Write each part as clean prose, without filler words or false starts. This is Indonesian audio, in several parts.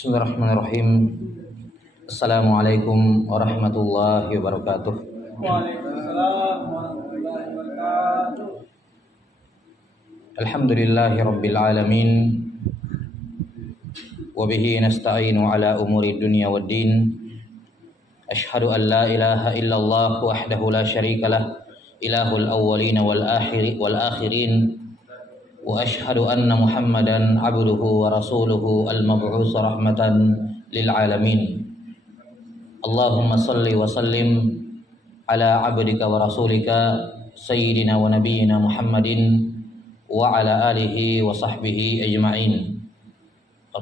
Bismillahirrahmanirrahim. Assalamualaikum warahmatullahi wabarakatuh. Waalaikumsalam warahmatullahi wabarakatuh. Alhamdulillahi rabbil alamin. Wa bihi nasta'inu ala umuri dunya waddin. Ashhadu an la ilaha illallah wahdahu la syarikalah, ilahul awwalin wal akhirin. Wa ashhadu anna Muhammadan abduhu wa rasuluhu al-mab'us rahmatan lil alamin. Allahumma salli wa sallim ala abdika wa rasulika sayyidina wa nabiyyina Muhammadin wa ala alihi wa sahbihi ajma'in.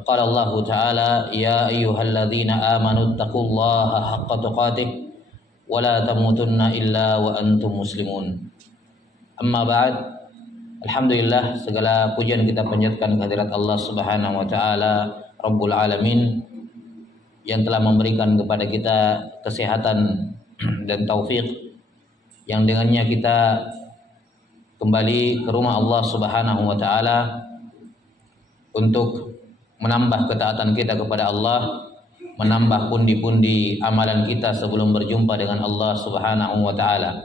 Qala Allah Ta'ala, ya ayyuhalladzina amanu taqullaha haqqa tuqatih wa la tamutunna illa wa antum muslimun. Amma ba'd. Alhamdulillah, segala pujian kita panjatkan kehadirat Allah Subhanahu wa taala Rabbul Alamin yang telah memberikan kepada kita kesehatan dan taufik yang dengannya kita kembali ke rumah Allah Subhanahu wa taala untuk menambah ketaatan kita kepada Allah, menambah pundi-pundi amalan kita sebelum berjumpa dengan Allah Subhanahu wa taala.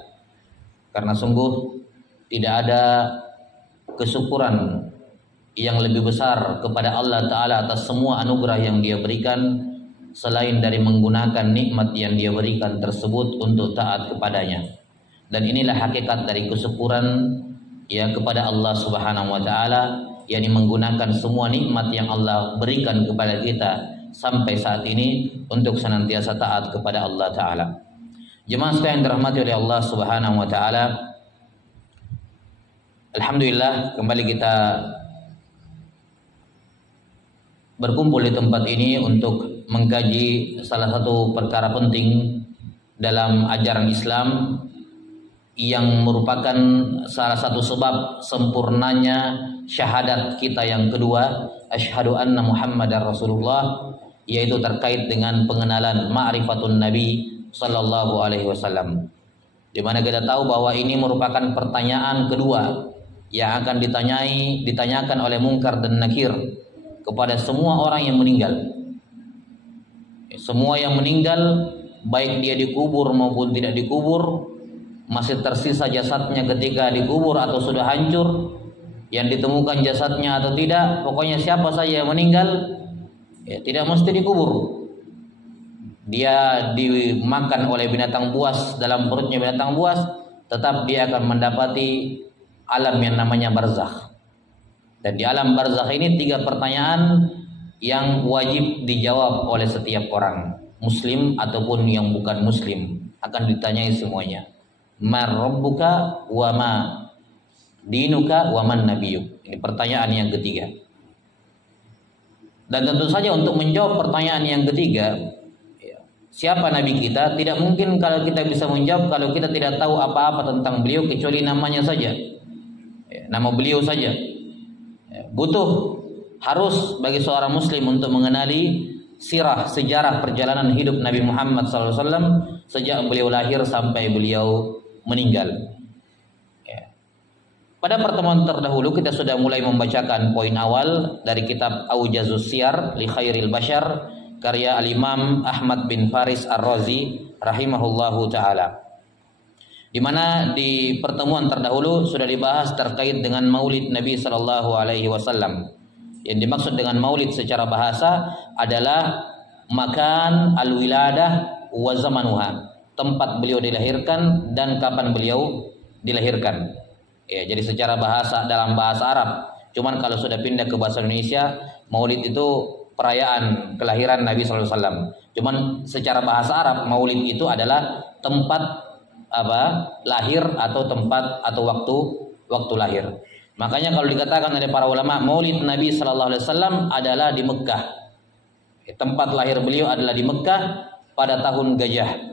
Karena sungguh tidak ada kesyukuran yang lebih besar kepada Allah Ta'ala atas semua anugerah yang Dia berikan selain dari menggunakan nikmat yang Dia berikan tersebut untuk taat kepadanya. Dan inilah hakikat dari kesyukuran ya kepada Allah Subhanahu wa taala, yakni menggunakan semua nikmat yang Allah berikan kepada kita sampai saat ini untuk senantiasa taat kepada Allah Ta'ala. Jemaah sekalian dirahmati oleh Allah Subhanahu wa taala, alhamdulillah kembali kita berkumpul di tempat ini untuk mengkaji salah satu perkara penting dalam ajaran Islam yang merupakan salah satu sebab sempurnanya syahadat kita yang kedua, asyhadu anna Muhammadar Rasulullah, yaitu terkait dengan pengenalan ma'rifatun Nabi sallallahu alaihi wasallam. Di mana kita tahu bahwa ini merupakan pertanyaan kedua yang akan ditanyakan oleh Munkar dan Nakir kepada semua orang yang meninggal. Semua yang meninggal, baik dia dikubur maupun tidak dikubur, masih tersisa jasadnya ketika dikubur atau sudah hancur, yang ditemukan jasadnya atau tidak, pokoknya siapa saja yang meninggal ya, tidak mesti dikubur. Dia dimakan oleh binatang buas, dalam perutnya binatang buas, tetap dia akan mendapati alam yang namanya barzakh. Dan di alam barzakh ini 3 pertanyaan yang wajib dijawab oleh setiap orang, muslim ataupun yang bukan muslim, akan ditanyai semuanya. Ma rabbuka wa ma dinuka wa man nabiyuk. Ini pertanyaan yang ketiga. Dan tentu saja untuk menjawab pertanyaan yang ketiga, siapa nabi kita, tidak mungkin kalau kita bisa menjawab kalau kita tidak tahu apa-apa tentang beliau kecuali namanya saja. Nama beliau saja. Butuh, harus bagi seorang muslim untuk mengenali sirah, sejarah perjalanan hidup Nabi Muhammad SAW sejak beliau lahir sampai beliau meninggal. Pada pertemuan terdahulu kita sudah mulai membacakan poin awal dari kitab Aujazus Siyar li Khairil Bashar karya Al-Imam Ahmad bin Faris Ar-Razi rahimahullahu ta'ala, di mana di pertemuan terdahulu sudah dibahas terkait dengan maulid Nabi Sallallahu Alaihi Wasallam. Yang dimaksud dengan maulid secara bahasa adalah makan al-wiladah wa zamanuha, tempat beliau dilahirkan dan kapan beliau dilahirkan. Ya, jadi secara bahasa dalam bahasa Arab. Cuman kalau sudah pindah ke bahasa Indonesia, maulid itu perayaan kelahiran Nabi Sallallahu Alaihi Wasallam. Cuman secara bahasa Arab, maulid itu adalah tempat lahir atau tempat atau waktu lahir. Makanya kalau dikatakan oleh para ulama maulid Nabi sallallahu alaihi wasallam adalah di Mekah. Tempat lahir beliau adalah di Mekah pada tahun gajah.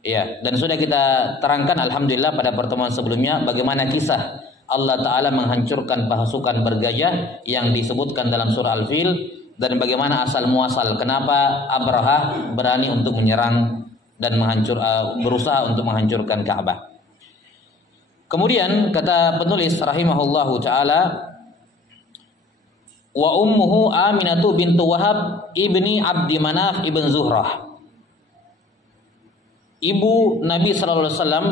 Ya, dan sudah kita terangkan alhamdulillah pada pertemuan sebelumnya bagaimana kisah Allah Ta'ala menghancurkan pasukan bergajah yang disebutkan dalam surah Al-Fil, dan bagaimana asal muasal kenapa Abraha berani untuk menyerang dan berusaha untuk menghancurkan Ka'bah. Kemudian kata penulis rahimahullahu taala, wa ummuhu Aminatu bintu Wahab ibni Abdi Manaf ibn Zuhrah. Ibu Nabi sallallahu alaihi wasallam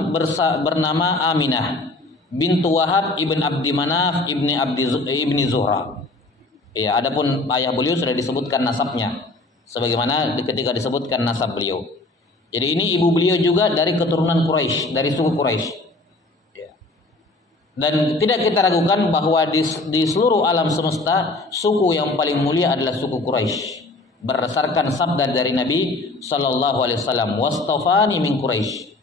bernama Aminah bintu Wahab ibn Abdi Manaf ibni Zuhrah. Ya, adapun ayah beliau sudah disebutkan nasabnya sebagaimana ketika disebutkan nasab beliau. Jadi ini ibu beliau juga dari keturunan Quraisy, dari suku Quraisy. Ya. Dan tidak kita ragukan bahwa di seluruh alam semesta suku yang paling mulia adalah suku Quraisy. Berdasarkan sabda dari Nabi sallallahu alaihi wasallam, "Wastafani min Quraisy."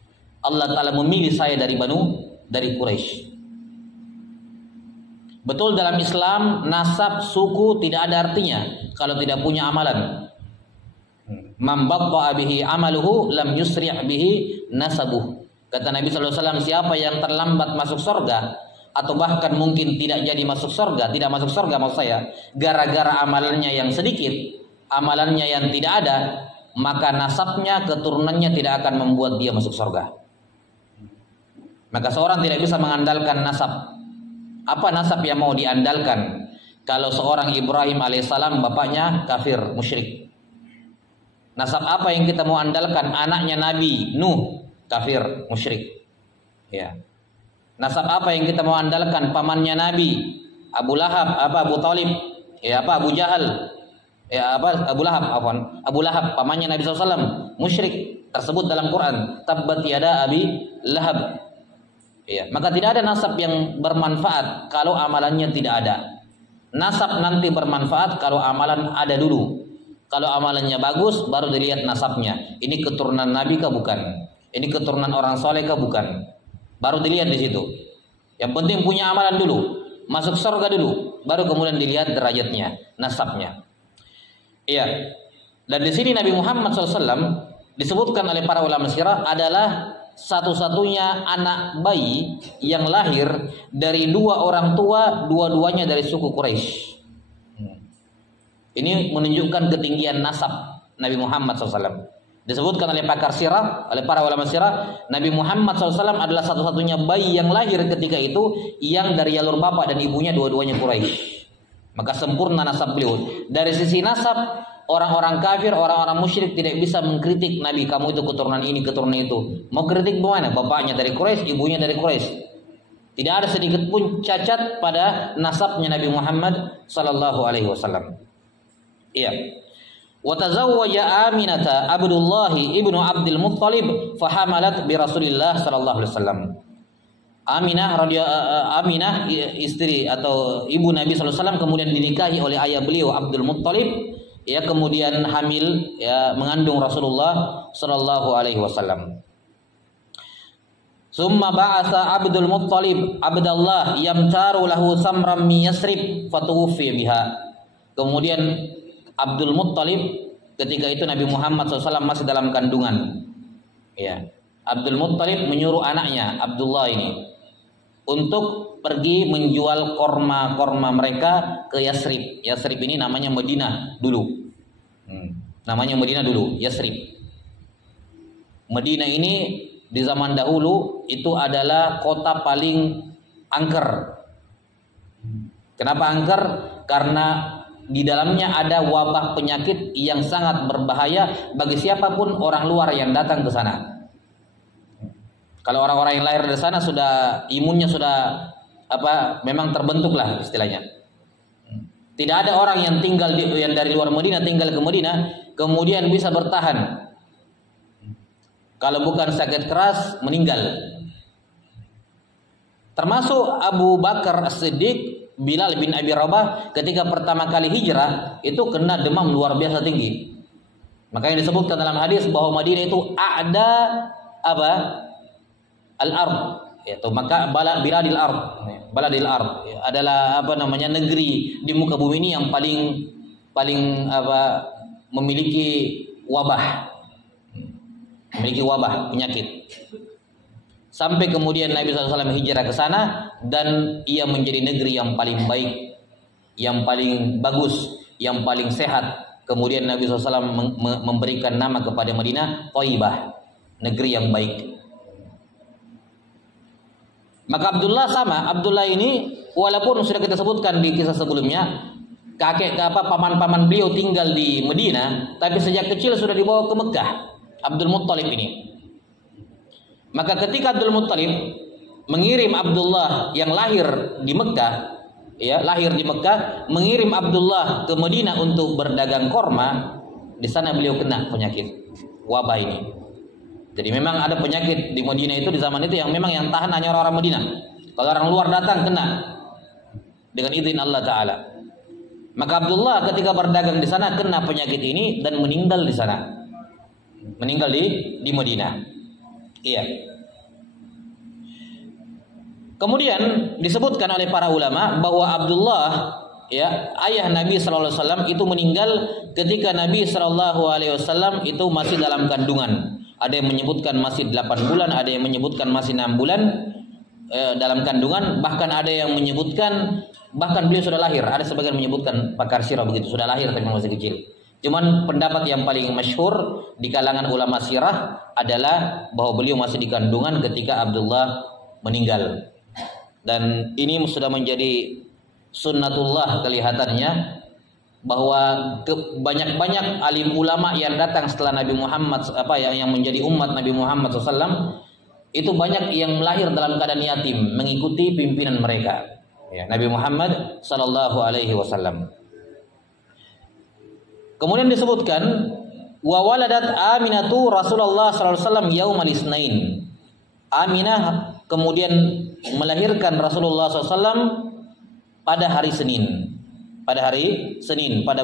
Allah Taala memilih saya dari Quraisy. Betul, dalam Islam nasab suku tidak ada artinya kalau tidak punya amalan. Man batta'a bihi amaluhu lam yusri' bihi nasabuh. Kata Nabi sallallahu alaihi wasallam, siapa yang terlambat masuk surga atau bahkan mungkin tidak jadi masuk surga, tidak masuk surga maksud saya, gara-gara amalannya yang sedikit, amalannya yang tidak ada, maka nasabnya, keturunannya tidak akan membuat dia masuk surga. Maka seorang tidak bisa mengandalkan nasab. Apa nasab yang mau diandalkan? Kalau seorang Ibrahim alaihissalam bapaknya kafir, musyrik. Nasab apa yang kita mau andalkan? Anaknya Nabi Nuh, kafir, musyrik. Ya. Nasab apa yang kita mau andalkan? Pamannya Nabi, Abu Lahab, Abu Talib, Abu Jahal. Abu Lahab, pamannya Nabi SAW, musyrik, tersebut dalam Quran, tabbat yada Abi Lahab. Ya, maka tidak ada nasab yang bermanfaat kalau amalannya tidak ada. Nasab nanti bermanfaat kalau amalan ada dulu. Kalau amalannya bagus, baru dilihat nasabnya. Ini keturunan Nabi kah bukan? Ini keturunan orang soleh kah bukan? Baru dilihat di situ. Yang penting punya amalan dulu, masuk surga dulu, baru kemudian dilihat derajatnya, nasabnya. Iya. Dan di sini Nabi Muhammad SAW disebutkan oleh para ulama sirah adalah satu-satunya anak bayi yang lahir dari dua orang tua, dua-duanya dari suku Quraisy. Ini menunjukkan ketinggian nasab Nabi Muhammad SAW. Disebutkan oleh pakar sirah, oleh para ulama sirah, Nabi Muhammad SAW adalah satu-satunya bayi yang lahir ketika itu yang dari jalur bapak dan ibunya dua-duanya Quraisy. Maka sempurna nasab beliau. Dari sisi nasab, orang-orang kafir, orang-orang musyrik tidak bisa mengkritik Nabi, kamu itu keturunan ini, keturunan itu. Mau kritik bagaimana? Bapaknya dari Quraisy, ibunya dari Quraisy. Tidak ada sedikit pun cacat pada nasabnya Nabi Muhammad sallallahu alaihi wasallam. Iya. Wa tazawwaja Aminata Abdullah ibnu Abdul Muttalib fahamalat bi Rasulillah sallallahu alaihi wasallam. Aminah istri atau ibu Nabi sallallahu alaihi wasallam kemudian dinikahi oleh ayah beliau Abdul Muttalib, ya, kemudian hamil, ya, mengandung Rasulullah sallallahu alaihi wasallam. Summa ba'atha Abdul Muttalib Abdullah yamtaru lahu samram min Yasrib fatuwfi biha. Kemudian Abdul Muttalib ketika itu Nabi Muhammad SAW masih dalam kandungan. Ya. Abdul Muttalib menyuruh anaknya Abdullah ini untuk pergi menjual korma-korma mereka ke Yasrib. Yasrib ini namanya Madinah dulu. Namanya Madinah dulu, Yasrib. Madinah ini di zaman dahulu itu adalah kota paling angker. Kenapa angker? Karena di dalamnya ada wabah penyakit yang sangat berbahaya bagi siapapun orang luar yang datang ke sana. Kalau orang-orang yang lahir di sana sudah imunnya sudah memang terbentuk lah istilahnya. Tidak ada orang yang tinggal yang dari luar Madinah tinggal ke Madinah kemudian bisa bertahan. Kalau bukan sakit keras meninggal. Termasuk Abu Bakar As-Siddiq, Bilal bin Abi Rabah ketika pertama kali hijrah itu kena demam luar biasa tinggi. Makanya disebutkan dalam hadis bahwa Madinah itu ada al-ard, yaitu maka baladil ard. Baladil ard adalah negeri di muka bumi ini yang paling memiliki wabah penyakit. Sampai kemudian Nabi SAW hijrah ke sana dan ia menjadi negeri yang paling baik, yang paling bagus, yang paling sehat. Kemudian Nabi SAW memberikan nama kepada Madinah Thaibah, negeri yang baik. Maka Abdullah ini walaupun sudah kita sebutkan di kisah sebelumnya, paman-paman beliau tinggal di Medina, tapi sejak kecil sudah dibawa ke Mekah, Abdul Muttalib ini. Maka ketika Abdul Muttalib mengirim Abdullah yang lahir di Mekah, mengirim Abdullah ke Medina untuk berdagang korma, di sana beliau kena penyakit wabah ini. Jadi memang ada penyakit di Medina itu di zaman itu yang memang yang tahan hanya orang-orang Medina. Kalau orang luar datang kena dengan izin Allah Ta'ala. Maka Abdullah ketika berdagang di sana kena penyakit ini dan meninggal di sana. Meninggal di Medina. Iya. Kemudian disebutkan oleh para ulama bahwa Abdullah, ayah Nabi sallallahu alaihi wasallam itu meninggal ketika Nabi sallallahu alaihi wasallam itu masih dalam kandungan. Ada yang menyebutkan masih 8 bulan, ada yang menyebutkan masih 6 bulan dalam kandungan, bahkan ada yang menyebutkan bahkan beliau sudah lahir. Ada sebagian menyebutkan pakar sirah begitu, sudah lahir tapi masih kecil. Cuman pendapat yang paling masyhur di kalangan ulama sirah adalah bahwa beliau masih di kandungan ketika Abdullah meninggal. Dan ini sudah menjadi sunnatullah kelihatannya, bahwa banyak-banyak alim ulama yang datang setelah Nabi Muhammad yang menjadi umat Nabi Muhammad SAW itu banyak yang lahir dalam keadaan yatim mengikuti pimpinan mereka, Nabi Muhammad SAW. Kemudian disebutkan wa waladat Aminatu Rasulullah SAW yaumal isnain. Aminah kemudian melahirkan Rasulullah SAW pada hari Senin. Pada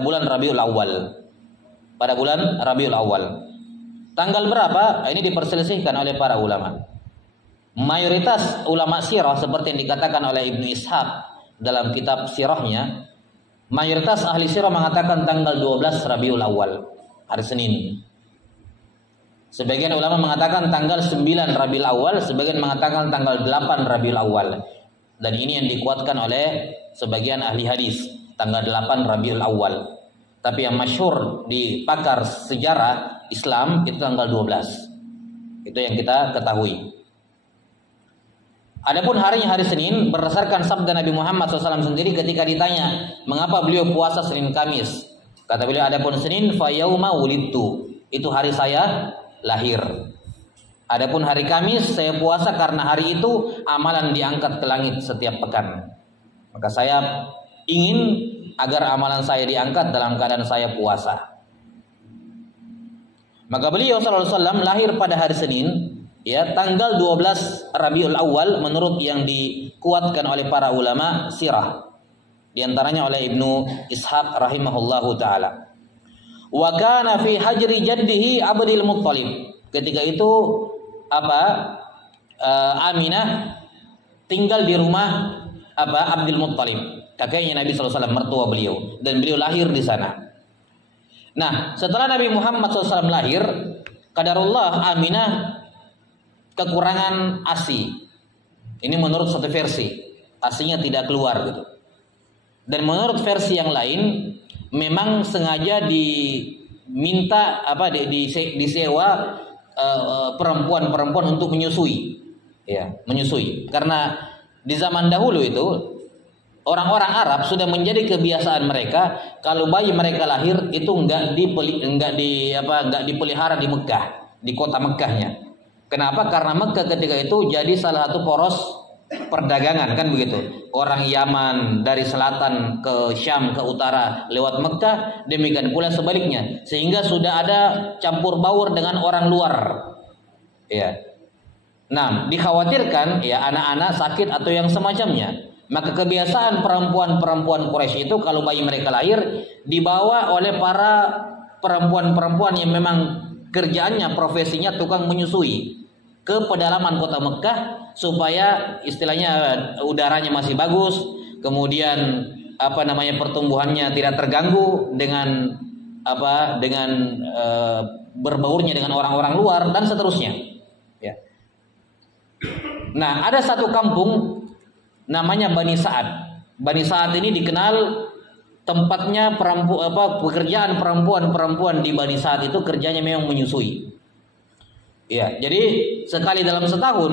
bulan Rabiul Awal. Tanggal berapa? Ini diperselisihkan oleh para ulama. Mayoritas ulama sirah seperti yang dikatakan oleh Ibnu Ishaq dalam kitab sirahnya, mayoritas ahli sirah mengatakan tanggal 12 Rabiul Awal, hari Senin. Sebagian ulama mengatakan tanggal 9 Rabiul Awal, sebagian mengatakan tanggal 8 Rabiul Awal. Dan ini yang dikuatkan oleh sebagian ahli hadis, tanggal 8 Rabiul Awal. Tapi yang masyhur di pakar sejarah Islam itu tanggal 12. Itu yang kita ketahui. Adapun harinya hari Senin berdasarkan sabda Nabi Muhammad SAW sendiri ketika ditanya mengapa beliau puasa Senin Kamis. Kata beliau, adapun Senin fa yauma wulidtu, itu hari saya lahir. Adapun hari Kamis saya puasa karena hari itu amalan diangkat ke langit setiap pekan. Maka saya ingin agar amalan saya diangkat dalam keadaan saya puasa. Maka beliau sallallahu alaihi wasallam lahir pada hari Senin, tanggal 12 Rabiul Awal menurut yang dikuatkan oleh para ulama sirah. Di antaranya oleh Ibnu Ishaq rahimahullahu taala. Wa kana fi hajri jaddihi Abdul Muttalib. Ketika itu Aminah tinggal di rumah Abdul Muttalib, kakeknya Nabi sallallahu alaihi wasallam, mertua beliau, dan beliau lahir di sana. Nah, setelah Nabi Muhammad SAW lahir, qadarullah Aminah kekurangan ASI. Ini menurut satu versi, ASInya tidak keluar gitu. Dan menurut versi yang lain, memang sengaja diminta disewa perempuan-perempuan untuk menyusui. Menyusui. Karena di zaman dahulu itu orang-orang Arab sudah menjadi kebiasaan mereka kalau bayi mereka lahir itu enggak dipelihara di Mekah, di kota Mekahnya. Kenapa? Karena Mekah ketika itu jadi salah satu poros perdagangan, kan begitu. Orang Yaman dari selatan ke Syam ke utara lewat Mekah, demikian pula sebaliknya. Sehingga sudah ada campur baur dengan orang luar. Nah, dikhawatirkan anak-anak sakit atau yang semacamnya. Maka kebiasaan perempuan-perempuan Quraisy itu kalau bayi mereka lahir dibawa oleh para perempuan-perempuan yang memang kerjaannya, profesinya tukang menyusui ke pedalaman kota Mekah supaya istilahnya udaranya masih bagus, kemudian pertumbuhannya tidak terganggu dengan berbaurnya dengan orang-orang luar dan seterusnya. Nah, ada satu kampung namanya Bani Sa'ad. Bani Sa'ad ini dikenal tempatnya pekerjaan perempuan di Bani Sa'ad itu kerjanya memang menyusui. Jadi sekali dalam setahun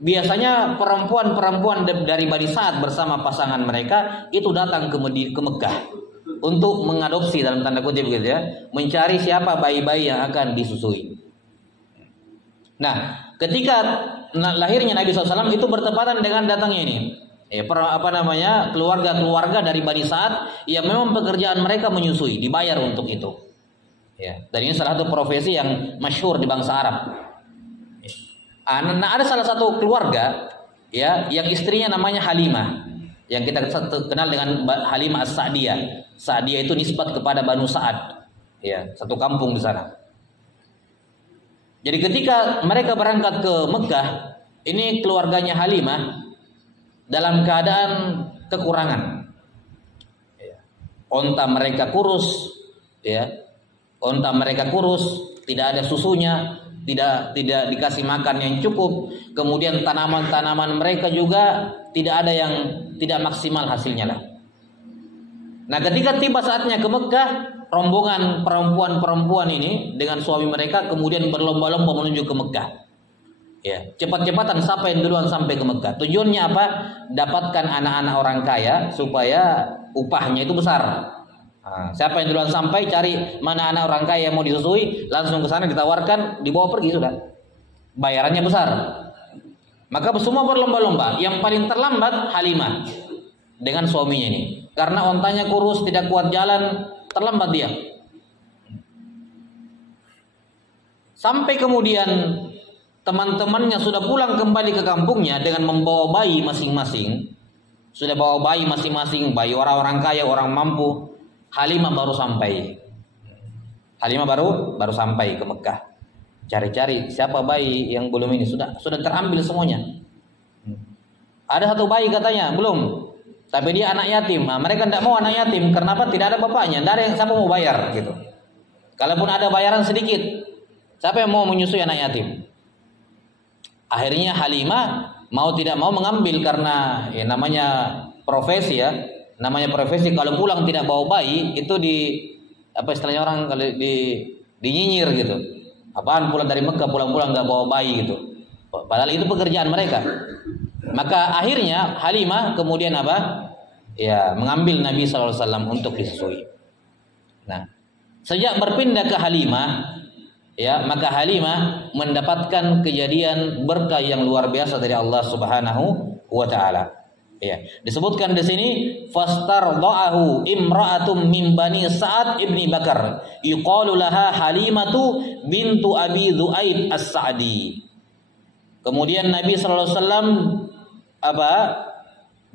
biasanya perempuan-perempuan dari Bani Sa'ad bersama pasangan mereka itu datang ke Mekah. untuk mengadopsi dalam tanda kutip gitu ya, mencari siapa bayi-bayi yang akan disusui. Nah, ketika lahirnya Nabi SAW itu bertepatan dengan datangnya ini, keluarga-keluarga dari Bani Sa'ad yang memang pekerjaan mereka menyusui, dibayar untuk itu. Ya, dan ini salah satu profesi yang masyhur di bangsa Arab. Nah, ada salah satu keluarga ya yang istrinya namanya Halimah, yang kita kenal dengan Halimah As-Sa'diyah. Sa'diyah itu nisbat kepada Banu Sa'ad, ya, satu kampung di sana. Jadi ketika mereka berangkat ke Mekah, ini keluarganya Halimah dalam keadaan kekurangan. Onta mereka kurus, ya, onta mereka kurus, tidak ada susunya, tidak dikasih makan yang cukup. Kemudian tanaman-tanaman mereka juga tidak ada yang tidak maksimal hasilnya lah. Nah, ketika tiba saatnya ke Mekah, rombongan perempuan-perempuan ini dengan suami mereka kemudian berlomba-lomba menuju ke Mekah. Ya, cepat-cepatan siapa yang duluan sampai ke Mekah. Tujuannya apa? Dapatkan anak-anak orang kaya supaya upahnya itu besar. Nah, siapa yang duluan sampai, cari mana anak orang kaya yang mau disusui, langsung ke sana ditawarkan, dibawa pergi sudah. Bayarannya besar. Maka semua berlomba-lomba. Yang paling terlambat Halimah dengan suaminya ini. Karena ontanya kurus, tidak kuat jalan, terlambat dia. Sampai kemudian teman-temannya sudah pulang kembali ke kampungnya dengan membawa bayi masing-masing. Sudah bawa bayi masing-masing, bayi orang-orang kaya, orang mampu. Halimah baru sampai. Halimah baru sampai ke Mekah. Cari-cari siapa bayi yang belum ini, sudah terambil semuanya. Ada satu bayi katanya belum, tapi dia anak yatim. Nah, mereka tidak mau anak yatim. Kenapa? Tidak ada bapaknya. Tidak ada yang siapa mau bayar gitu. Kalaupun ada bayaran sedikit, siapa yang mau menyusui anak yatim? Akhirnya Halimah mau tidak mau mengambil karena ya, namanya profesi ya. Namanya profesi kalau pulang tidak bawa bayi itu apa istilahnya orang kalau dinyinyir gitu. Apaan pulang dari Mekah pulang-pulang nggak bawa bayi gitu. Padahal itu pekerjaan mereka. Maka akhirnya Halimah kemudian apa? Ya, mengambil Nabi SAW untuk disusui. Nah, sejak berpindah ke Halimah, ya, maka Halimah mendapatkan kejadian berkah yang luar biasa dari Allah Subhanahu wa taala. Ya, disebutkan di sini fastarda'ahu imra'atum min bani Sa'ad ibni Bakar yuqalu laha Halimatu bintu Abi Dhu'aib As-Sa'di. Kemudian Nabi sallallahu alaihi wasallam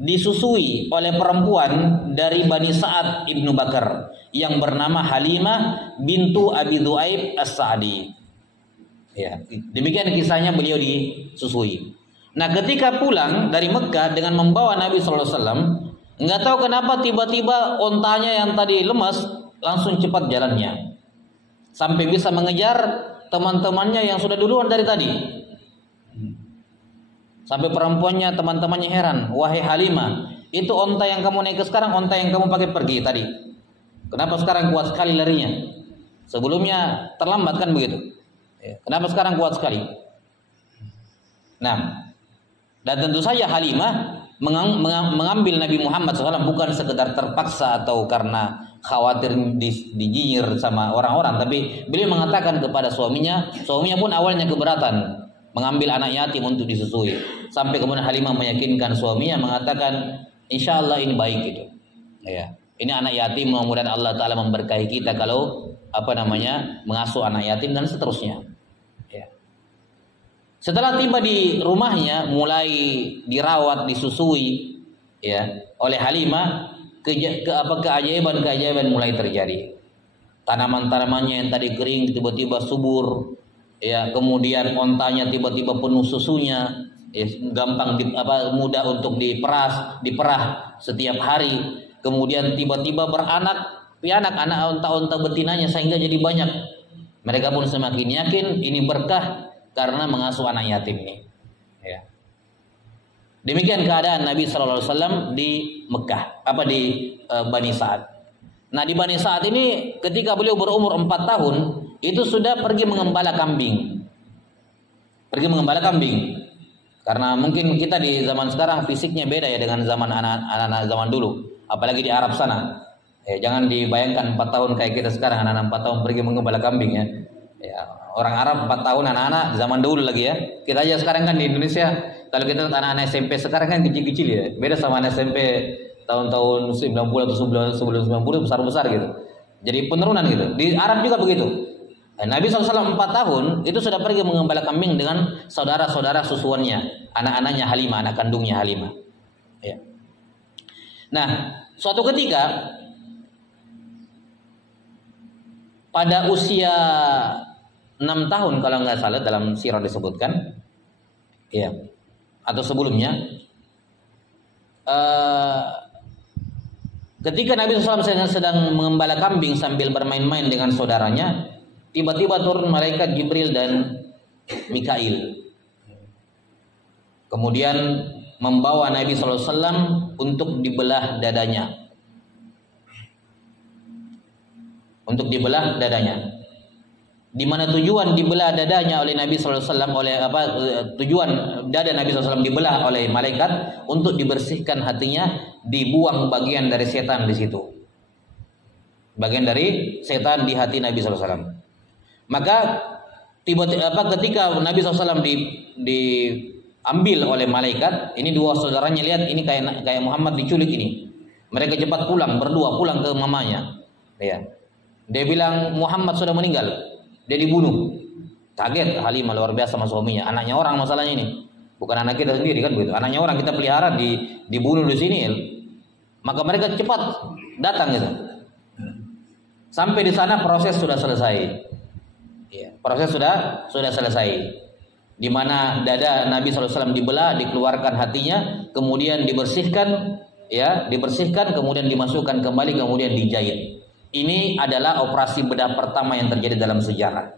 disusui oleh perempuan dari Bani Sa'ad ibnu Bakar yang bernama Halimah bintu Abi Dhu'aib As-Sa'di. Ya, demikian kisahnya beliau disusui. Nah, ketika pulang dari Mekah dengan membawa Nabi sallallahu alaihi wasallam, enggak tahu kenapa tiba-tiba ontanya yang tadi lemas langsung cepat jalannya. Sampai bisa mengejar teman-temannya yang sudah duluan dari tadi. Sampai perempuannya, teman-temannya heran, "Wahai Halimah, itu onta yang kamu naik sekarang onta yang kamu pakai pergi tadi. Kenapa sekarang kuat sekali larinya? Sebelumnya terlambat kan begitu? Kenapa sekarang kuat sekali?" Nah, dan tentu saja Halimah mengambil Nabi Muhammad SAW bukan sekedar terpaksa atau karena khawatir dijinyir sama orang-orang, tapi beliau mengatakan kepada suaminya pun awalnya keberatan mengambil anak yatim untuk disusui. Sampai kemudian Halimah meyakinkan suaminya, mengatakan, insya Allah ini baik gitu. Ya, ini anak yatim, mudah-mudahan Allah Taala memberkahi kita kalau mengasuh anak yatim dan seterusnya. Setelah tiba di rumahnya, mulai dirawat, disusui, ya, oleh Halimah, keajaiban mulai terjadi. Tanaman-tanamannya yang tadi kering tiba-tiba subur, ya, kemudian ontanya tiba-tiba penuh susunya, ya, gampang mudah untuk diperah setiap hari. Kemudian tiba-tiba beranak pianak anak onta-onta betinanya sehingga jadi banyak. Mereka pun semakin yakin ini berkah karena mengasuh anak yatim ini. Ya. Demikian keadaan Nabi sallallahu alaihi wasallam di Mekah, di Bani Sa'ad. Nah, di Bani Sa'ad ini ketika beliau berumur 4 tahun, itu sudah pergi mengembala kambing. Karena mungkin kita di zaman sekarang fisiknya beda ya dengan zaman anak-anak zaman dulu, apalagi di Arab sana. Jangan dibayangkan 4 tahun kayak kita sekarang, anak-anak 4 tahun pergi mengembala kambing ya. Orang Arab 4 tahun anak-anak zaman dulu lagi ya. Kita aja sekarang kan di Indonesia, kalau kita lihat anak-anak SMP sekarang kan kecil-kecil ya. Beda sama anak SMP tahun-tahun 90 atau sebelum 90 besar-besar gitu. Jadi penurunan gitu. Di Arab juga begitu. Nabi SAW 4 tahun itu sudah pergi mengembala kambing dengan saudara-saudara susuannya, anak-anaknya Halimah, anak kandungnya Halimah. Ya. Nah, suatu ketika pada usia 6 tahun kalau nggak salah dalam sirah disebutkan, ya, atau sebelumnya, ketika Nabi SAW sedang mengembala kambing sambil bermain-main dengan saudaranya, tiba-tiba turun malaikat Jibril dan Mikail, kemudian membawa Nabi SAW untuk dibelah dadanya. Untuk dibelah dadanya. Di mana tujuan dibelah dadanya oleh Nabi SAW, tujuan dada Nabi SAW dibelah oleh malaikat untuk dibersihkan hatinya, dibuang bagian dari setan di situ. Bagian dari setan di hati Nabi SAW. Maka ketika Nabi SAW diambil oleh malaikat, ini dua saudaranya lihat ini kayak Muhammad diculik ini. Mereka cepat pulang berdua ke mamanya. Ya. Dia bilang Muhammad sudah meninggal, dia dibunuh. Kaget Halimah luar biasa sama suaminya. Anaknya orang masalahnya ini, bukan anak kita sendiri kan begitu. Anaknya orang kita pelihara dibunuh di sini. Maka mereka cepat datang gitu. Sampai di sana proses sudah selesai. Ya, proses sudah selesai. Di mana dada Nabi SAW dibelah, dikeluarkan hatinya, kemudian dibersihkan, kemudian dimasukkan kembali, kemudian dijahit. Ini adalah operasi bedah pertama yang terjadi dalam sejarah.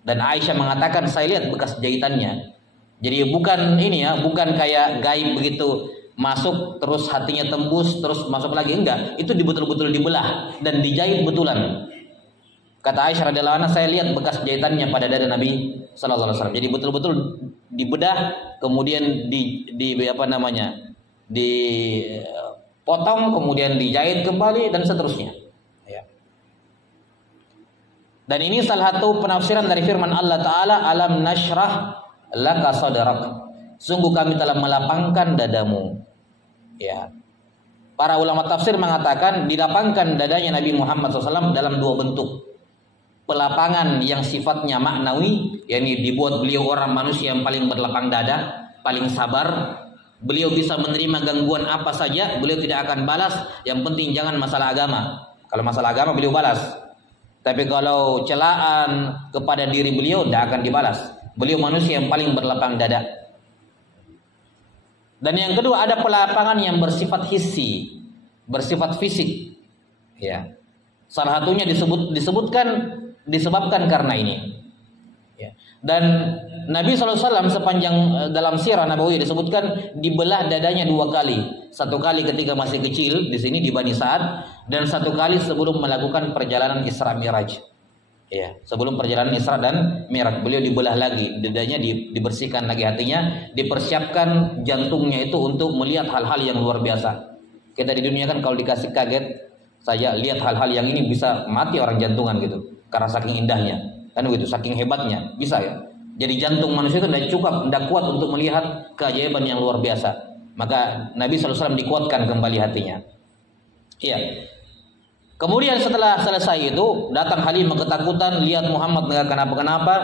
Dan Aisyah mengatakan saya lihat bekas jahitannya. Jadi bukan bukan kayak gaib begitu, masuk terus hatinya tembus terus masuk lagi, enggak. Itu betul-betul dibelah dan dijahit betulan. Kata Aisyah radhiyallahu anha, saya lihat bekas jahitannya pada dada Nabi sallallahu alaihi wasallam. Jadi betul-betul dibedah, kemudian dipotong, kemudian dijahit kembali dan seterusnya. Dan ini salah satu penafsiran dari firman Allah Ta'ala, alam nashrah laka sadrak, sungguh kami telah melapangkan dadamu. Ya. Para ulama tafsir mengatakan dilapangkan dadanya Nabi Muhammad SAW dalam dua bentuk. Pelapangan yang sifatnya maknawi, yakni dibuat beliau orang manusia yang paling berlapang dada, paling sabar. Beliau bisa menerima gangguan apa saja, beliau tidak akan balas. Yang penting jangan masalah agama. Kalau masalah agama beliau balas. Tapi kalau celaan kepada diri beliau tidak akan dibalas. Beliau manusia yang paling berlapang dada. Dan yang kedua ada pelapangan yang bersifat hissi, bersifat fisik. Ya. Salah satunya disebabkan karena ini. Ya. Dan Nabi SAW sepanjang dalam sirah Nabawi disebutkan dibelah dadanya 2 kali. 1 kali ketika masih kecil di sini di Bani Sa'ad, dan 1 kali sebelum melakukan perjalanan Isra Miraj. Ya, sebelum perjalanan Isra dan Miraj beliau dibelah lagi, dadanya dibersihkan lagi hatinya, dipersiapkan jantungnya itu untuk melihat hal-hal yang luar biasa. Kita di dunia kan kalau dikasih kaget saja lihat hal-hal yang ini bisa mati orang jantungan gitu, karena saking indahnya. Kan begitu, saking hebatnya bisa ya. Jadi jantung manusia itu tidak kuat untuk melihat keajaiban yang luar biasa. Maka Nabi SAW dikuatkan kembali hatinya. Iya. Kemudian setelah selesai itu datang Halimah ketakutan, lihat Muhammad nggak kenapa-kenapa.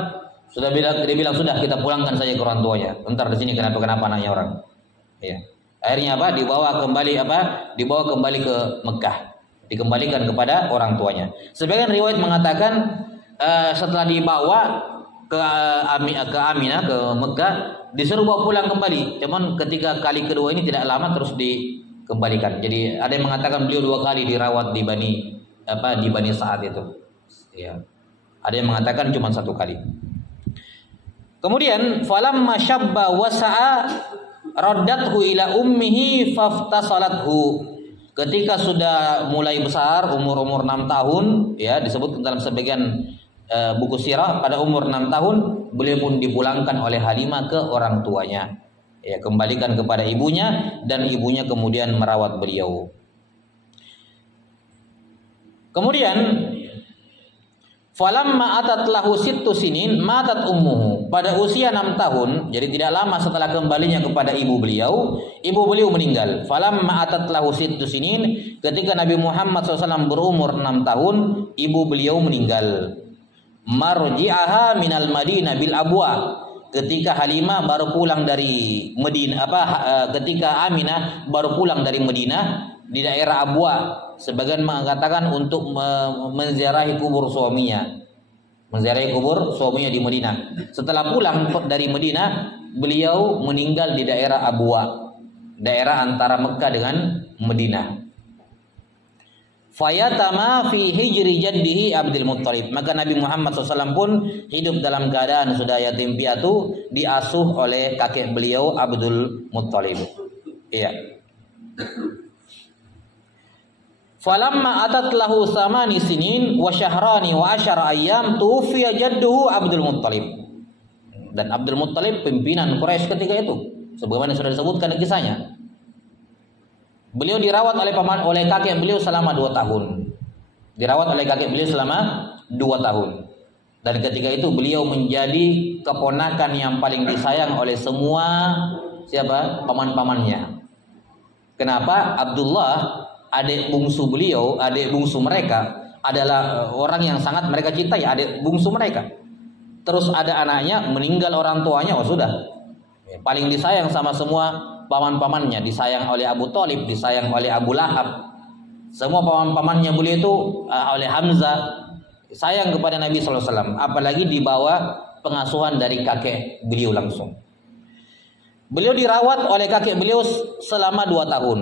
Dia bilang sudah kita pulangkan saja ke orang tuanya. Entar di sini kenapa-kenapa anaknya orang. Iya. Akhirnya dibawa kembali ke Mekah, dikembalikan kepada orang tuanya. Sebagian riwayat mengatakan setelah dibawa ke Aminah, ke Mekah, disuruh bawa pulang kembali. Cuman ketika kali kedua ini tidak lama terus dikembalikan. Jadi ada yang mengatakan beliau 2 kali dirawat di Bani Sa'ad itu. Ya. Ada yang mengatakan cuma 1 kali. Kemudian falamma syabba wasa'a raddathu ila ummihi faftasalathu. Ketika sudah mulai besar, umur 6 tahun, ya disebut dalam sebagian buku sirah pada umur 6 tahun beliau pun dipulangkan oleh Halimah ke orang tuanya. Ya, kembalikan kepada ibunya dan ibunya kemudian merawat beliau. Kemudian falamma atat lahu sittu sinin matat ummuhu. Pada usia 6 tahun, jadi tidak lama setelah kembalinya kepada ibu beliau meninggal. Falamma atat lahu sittu sinin, ketika Nabi Muhammad SAW berumur 6 tahun, ibu beliau meninggal. Marji'aha minal Madinah bil abwa. Ketika Halimah baru pulang dari Madinah, ketika Aminah baru pulang dari Madinah di daerah Abwa, sebagian mengatakan untuk menziarahi kubur suaminya. Menziarahi kubur suaminya di Madinah. Setelah pulang dari Madinah, beliau meninggal di daerah Abwa, daerah antara Mekah dengan Madinah. Fayatama fi hijri jaddihi Abdul Muttalib. Maka Nabi Muhammad SAW pun hidup dalam keadaan sudah yatim piatu, diasuh oleh kakek beliau Abdul Muttalib. Iya. Falamma atat lahu 8 sinin wa syahrani wa 10 ayyam tufiya jadduhu Abdul Muttalib. Dan Abdul Muttalib pimpinan Quraisy ketika itu, sebagaimana sudah disebutkan kisahnya. Beliau dirawat oleh kakek beliau selama 2 tahun. Dirawat oleh kakek beliau selama 2 tahun. Dan ketika itu beliau menjadi keponakan yang paling disayang oleh semua paman-pamannya. Kenapa? Abdullah, adik bungsu beliau, adik bungsu mereka adalah orang yang sangat mereka cintai, adik bungsu mereka. Terus ada anaknya meninggal orang tuanya, sudah. Paling disayang sama semua paman-pamannya, disayang oleh Abu Thalib, disayang oleh Abu Lahab. Semua paman-pamannya beliau itu oleh Hamzah sayang kepada Nabi SAW, apalagi di bawah pengasuhan dari kakek beliau langsung. Beliau dirawat oleh kakek beliau selama 2 tahun.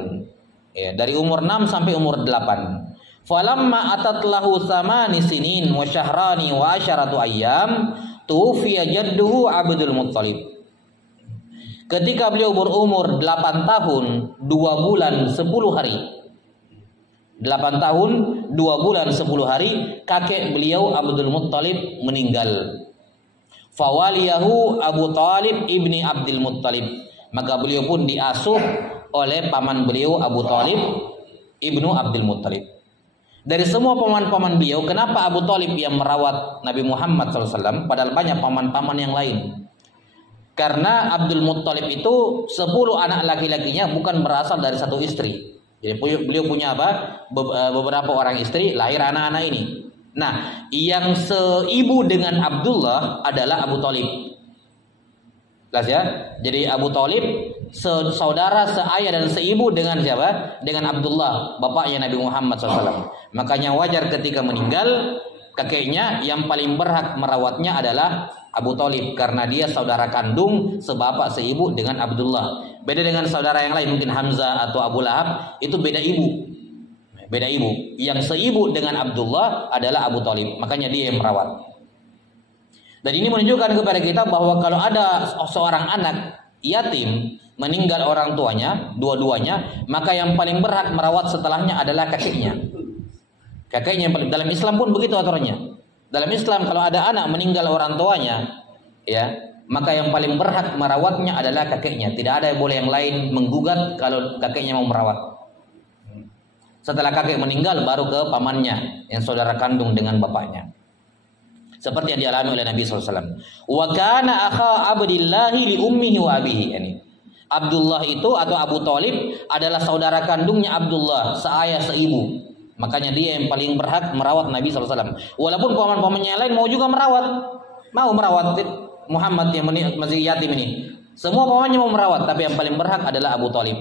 Ya, dari umur 6 sampai umur 8. Falamma atat lahu 8 sinin wa syahrani wa 10 ayyam tufiya jadduhu Abdul Muttalib. Ketika beliau berumur 8 tahun 2 bulan 10 hari. 8 tahun 2 bulan 10 hari kakek beliau Abdul Muttalib meninggal. Fawaliyahu Abu Talib ibni Abdul Muttalib. Maka beliau pun diasuh oleh paman beliau Abu Talib ibnu Abdul Muttalib. Dari semua paman-paman beliau, kenapa Abu Talib yang merawat Nabi Muhammad SAW padahal banyak paman-paman yang lain? Karena Abdul Muttalib itu 10 anak laki-lakinya bukan berasal dari satu istri. Jadi beliau punya beberapa orang istri, lahir anak-anak ini. Nah, yang seibu dengan Abdullah adalah Abu Talib. Jelas ya? Jadi Abu Talib saudara, seayah dan seibu dengan siapa? Dengan Abdullah, bapaknya Nabi Muhammad SAW. Makanya wajar ketika meninggal, kakeknya yang paling berhak merawatnya adalah Abu Talib, karena dia saudara kandung sebapak seibu dengan Abdullah. Beda dengan saudara yang lain, mungkin Hamzah atau Abu Lahab, itu beda ibu. Beda ibu. Yang seibu dengan Abdullah adalah Abu Talib, makanya dia yang merawat. Dan ini menunjukkan kepada kita bahwa kalau ada seorang anak yatim meninggal orang tuanya, dua-duanya, maka yang paling berhak merawat setelahnya adalah kakeknya. Kakeknya dalam Islam pun begitu aturannya. Dalam Islam kalau ada anak meninggal orang tuanya, ya, maka yang paling berhak merawatnya adalah kakeknya. Tidak ada yang boleh yang lain menggugat kalau kakeknya mau merawat. Setelah kakek meninggal baru ke pamannya yang saudara kandung dengan bapaknya. Seperti yang dialami oleh Nabi SAW. Wa kana akha Abdillahi li ummihi wa abihi. Ini Abdullah itu atau Abu Talib adalah saudara kandungnya Abdullah, seayah seibu. Makanya dia yang paling berhak merawat Nabi SAW. Walaupun paman-pamannya yang lain mau juga mau merawat Muhammad yang masih yatim ini. Semua pamannya mau merawat, tapi yang paling berhak adalah Abu Talib.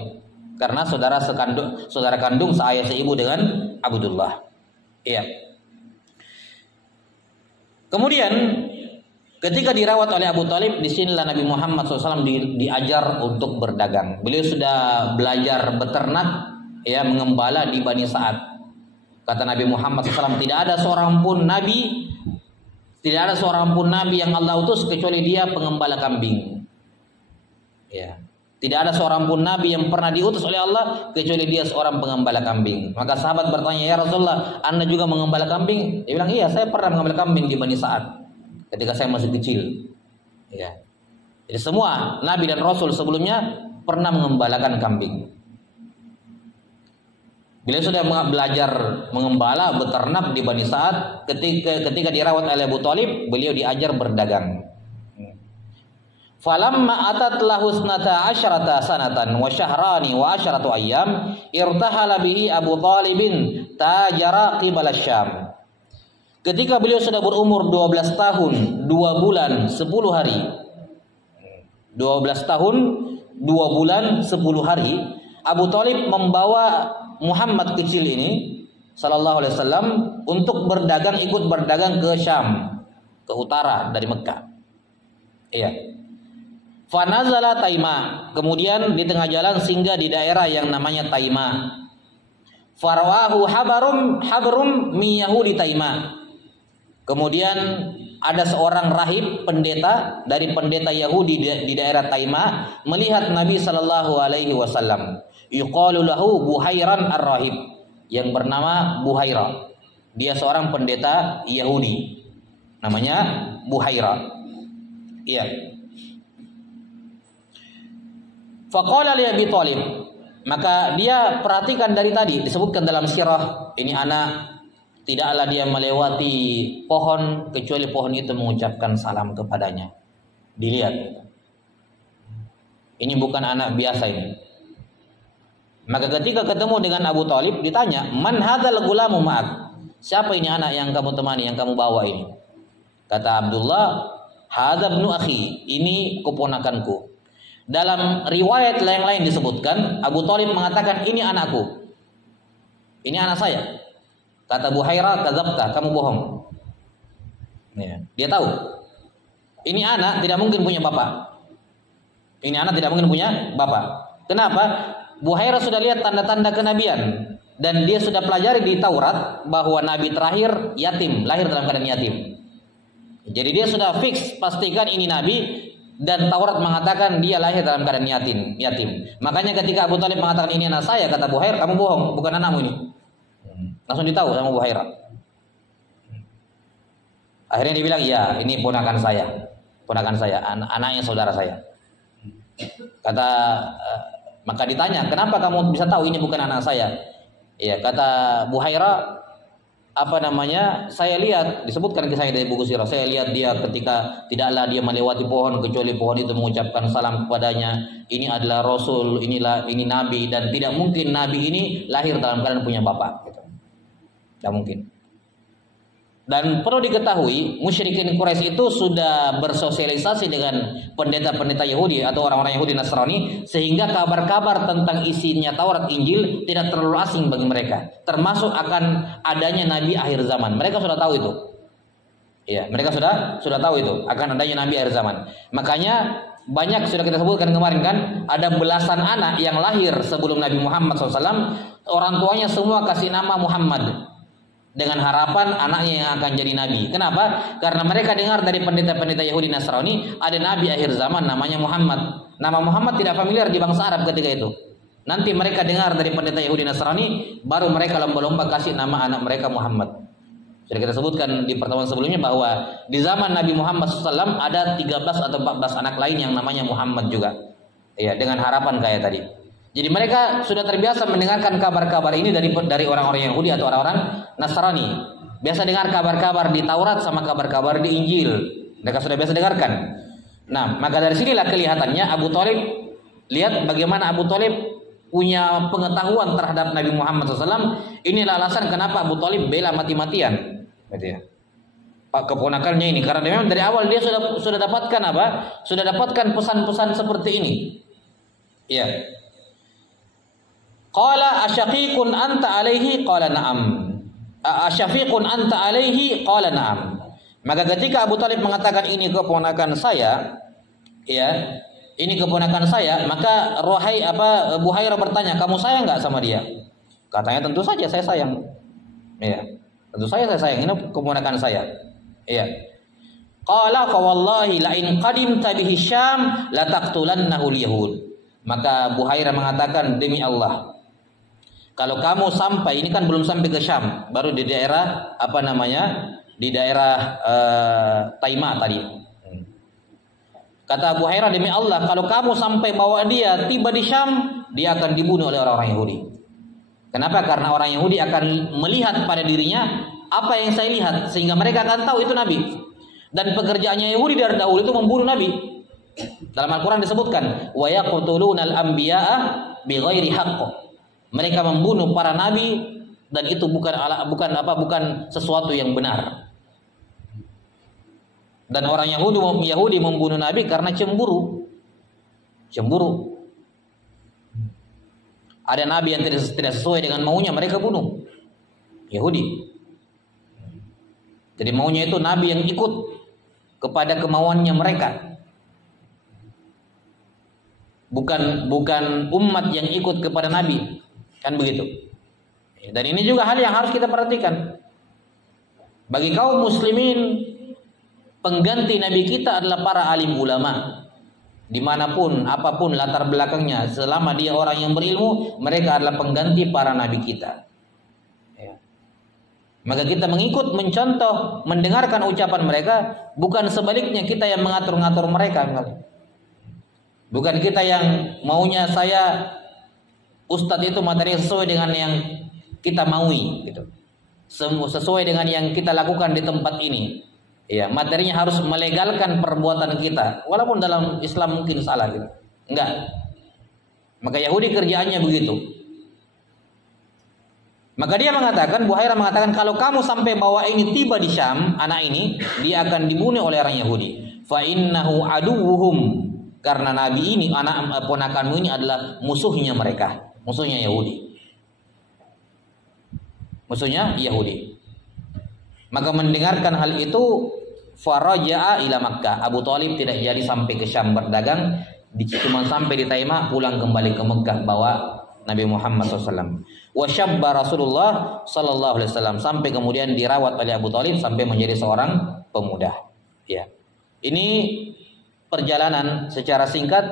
Karena saudara kandung seayah seibu dengan Abdullah. Iya. Kemudian ketika dirawat oleh Abu Talib, disinilah Nabi Muhammad SAW diajar untuk berdagang. Beliau sudah belajar beternak, ya, mengembala di Bani Sa'ad. Kata Nabi Muhammad SAW, tidak ada seorang pun nabi yang Allah utus kecuali dia pengembala kambing. Ya. Tidak ada seorang pun nabi yang pernah diutus oleh Allah kecuali dia seorang pengembala kambing. Maka sahabat bertanya, "Ya Rasulullah, Anda juga mengembala kambing?" Dia bilang, "Iya, saya pernah mengembala kambing di Bani Sa'ad ketika saya masih kecil." Ya. Jadi semua nabi dan rasul sebelumnya pernah mengembalakan kambing. Beliau sudah belajar mengembala, beternak di Bani Sa'ad. Ketika dirawat oleh Abu Thalib, beliau diajar berdagang. Falamma atat lahu 12 sanatan wa syahrani wa 10 ayyam irtahala bihi Abu Thalibin tajara qibala Syam. Ketika beliau sudah berumur 12 tahun, 2 bulan, 10 hari. 12 tahun, 2 bulan, 10 hari, Abu Thalib membawa Muhammad kecil ini sallallahu alaihi wasallam untuk berdagang, ikut berdagang ke Syam, ke utara dari Mekah. Iya. Fanazala Taima, kemudian di tengah jalan singgah di daerah yang namanya Taima. Farwahu habrum min Yahudi Taima. Kemudian ada seorang rahib pendeta dari pendeta Yahudi di daerah Taima melihat Nabi sallallahu alaihi wasallam. Yuqalu lahu Buhairan ar-rahib, yang bernama Buhaira. Dia seorang pendeta Yahudi. Namanya Buhaira. Iya. Faqala li Abi Thalib, maka dia perhatikan dari tadi disebutkan dalam sirah, ini anak tidaklah dia melewati pohon kecuali pohon itu mengucapkan salam kepadanya. Dilihat, ini bukan anak biasa ini. Maka ketika ketemu dengan Abu Thalib ditanya, man hadzal gulamu ma'ak? Siapa ini anak yang kamu temani, yang kamu bawa ini? Kata Abdullah, hadza ibnu akhi, ini keponakanku. Dalam riwayat lain disebutkan Abu Thalib mengatakan, ini anakku, ini anak saya. Kata Buhaira, kadzabta, kamu bohong. Ya, dia tahu ini anak tidak mungkin punya bapak. Ini anak tidak mungkin punya bapak. Kenapa? Buhaira sudah lihat tanda-tanda kenabian dan dia sudah pelajari di Taurat bahwa nabi terakhir yatim, lahir dalam keadaan yatim. Jadi dia sudah fix pastikan ini nabi. Dan Taurat mengatakan dia lahir dalam keadaan yatim. Makanya ketika Abu Thalib mengatakan ini anak saya, kata Buhair, kamu bohong, bukan anakmu ini. Langsung ditahu sama Buhair. Akhirnya dia bilang, iya, ini ponakan saya, anaknya saudara saya. Maka ditanya, kenapa kamu bisa tahu ini bukan anak saya? Ya, kata Buhaira, saya lihat, disebutkan kisahnya dari buku sirah, saya lihat dia ketika tidaklah dia melewati pohon kecuali pohon itu mengucapkan salam kepadanya. Ini adalah Rasul, ini Nabi, dan tidak mungkin Nabi ini lahir dalam keadaan punya bapak. Gitu. Tidak mungkin. Dan perlu diketahui, musyrikin Quraisy itu sudah bersosialisasi dengan pendeta-pendeta Yahudi atau orang-orang Yahudi Nasrani, sehingga kabar-kabar tentang isinya Taurat Injil tidak terlalu asing bagi mereka. Termasuk akan adanya Nabi akhir zaman. Mereka sudah tahu itu. Ya, mereka sudah tahu itu akan adanya Nabi akhir zaman. Makanya banyak sudah kita sebutkan kemarin kan, ada belasan anak yang lahir sebelum Nabi Muhammad SAW, orang tuanya semua kasih nama Muhammad. Dengan harapan anaknya yang akan jadi nabi. Kenapa? Karena mereka dengar dari pendeta-pendeta Yahudi Nasrani ada nabi akhir zaman namanya Muhammad. Nama Muhammad tidak familiar di bangsa Arab ketika itu. Nanti mereka dengar dari pendeta Yahudi Nasrani, baru mereka lomba-lomba kasih nama anak mereka Muhammad. Sudah kita sebutkan di pertemuan sebelumnya bahwa di zaman Nabi Muhammad SAW ada 13 atau 14 anak lain yang namanya Muhammad juga. Ya, dengan harapan kayak tadi. Jadi mereka sudah terbiasa mendengarkan kabar-kabar ini dari orang-orang Yahudi atau orang-orang Nasrani. Biasa dengar kabar-kabar di Taurat sama kabar-kabar di Injil. Mereka sudah biasa dengarkan. Nah, maka dari sinilah kelihatannya Abu Thalib, lihat bagaimana Abu Thalib punya pengetahuan terhadap Nabi Muhammad SAW. Inilah alasan kenapa Abu Thalib bela mati-matian. Gitu ya. Pak keponakannya ini, karena memang dari awal dia sudah dapatkan apa? Sudah dapatkan pesan-pesan seperti ini. Iya. Qala asyaqiqun anta alaihi qala na'am. Asyafiqun anta alaihi qala na'am. Maka ketika Abu Thalib mengatakan ini keponakan saya, ya, ini keponakan saya, maka Buhaira bertanya, kamu sayang enggak sama dia? Katanya tentu saja saya sayang. Iya. Tentu saja saya sayang, ini keponakan saya. Iya. Qala fa wallahi la in qadimta bihi Syam la taqtulannahu al-yahud. Maka Buhaira mengatakan, demi Allah, kalau kamu sampai, ini kan belum sampai ke Syam, baru di daerah di daerah Taima tadi. Kata Buhaira, demi Allah, kalau kamu sampai bawa dia tiba di Syam, dia akan dibunuh oleh orang-orang Yahudi. Kenapa? Karena orang Yahudi akan melihat pada dirinya apa yang saya lihat, sehingga mereka akan tahu itu Nabi. Dan pekerjaannya Yahudi dari dahulu itu membunuh Nabi. Dalam Al-Quran disebutkan, wa yaqtulunal anbiya'a bighairi haqq. Mereka membunuh para nabi dan itu bukan sesuatu yang benar. Dan orang Yahudi membunuh Nabi karena cemburu. Cemburu. Ada nabi yang tidak sesuai dengan maunya, mereka bunuh. Yahudi. Jadi maunya itu nabi yang ikut kepada kemauannya mereka. Bukan umat yang ikut kepada nabi. Kan begitu. Dan ini juga hal yang harus kita perhatikan. Bagi kaum muslimin, pengganti nabi kita adalah para alim ulama. Dimanapun, apapun latar belakangnya, selama dia orang yang berilmu, mereka adalah pengganti para nabi kita. Ya. Maka kita mengikut, mencontoh, mendengarkan ucapan mereka, bukan sebaliknya kita yang mengatur-ngatur mereka. Bukan kita yang maunya saya ustadz itu materi sesuai dengan yang kita maui, gitu. Sesuai dengan yang kita lakukan di tempat ini. Ya, materinya harus melegalkan perbuatan kita, walaupun dalam Islam mungkin salah gitu. Enggak. Maka Yahudi kerjaannya begitu. Maka dia mengatakan, Buhairah mengatakan, kalau kamu sampai bawa ini tiba di Syam, anak ini, dia akan dibunuh oleh orang Yahudi. Fa innahu aduwwuhum. Karena Nabi ini, anak ponakanmu ini adalah musuhnya mereka, musuhnya Yahudi. Musuhnya Yahudi. Maka mendengarkan hal itu, faraja'a ila Makkah. Abu Thalib tidak jadi sampai ke Syam berdagang, cuma sampai di Taimah, pulang kembali ke Mekah bawa Nabi Muhammad SAW. Wa syabba Rasulullah sallallahu alaihi wasallam, sampai kemudian dirawat oleh Abu Thalib sampai menjadi seorang pemuda. Ya. Ini perjalanan secara singkat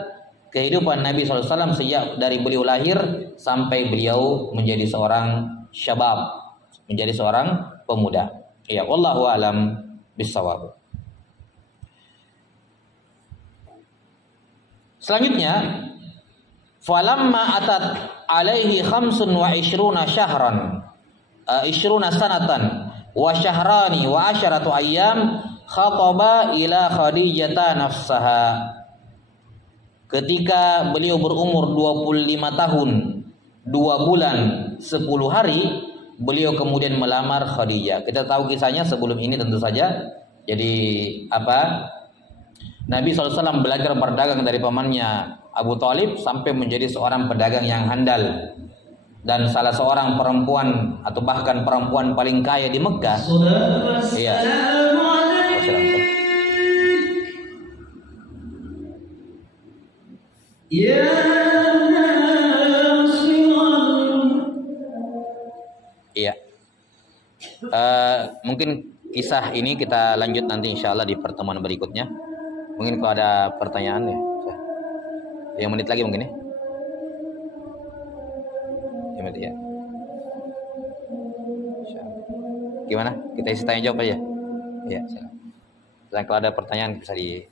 kehidupan Nabi SAW sejak dari beliau lahir sampai beliau menjadi seorang syabab, menjadi seorang pemuda. Ya, wallahu alam bisawab. Selanjutnya, falamma atat alaihi 25 syahran 20 sanatan wa syahrani wa 10 ayyam khataba ila Khadijah nafsaha. Ketika beliau berumur 25 tahun 2 bulan 10 hari, beliau kemudian melamar Khadijah. Kita tahu kisahnya sebelum ini tentu saja. Jadi Nabi SAW belajar berdagang dari pamannya Abu Thalib sampai menjadi seorang pedagang yang handal. Dan salah seorang perempuan atau bahkan perempuan paling kaya di Mekah. Iya. Iya. Mungkin kisah ini kita lanjut nanti insya Allah di pertemuan berikutnya. Mungkin kalau ada pertanyaan ya. 5 menit lagi mungkin ya. 5 menit ya. Gimana? Kita isi tanya jawab aja. Ya, silakan. Dan kalau ada pertanyaan bisa di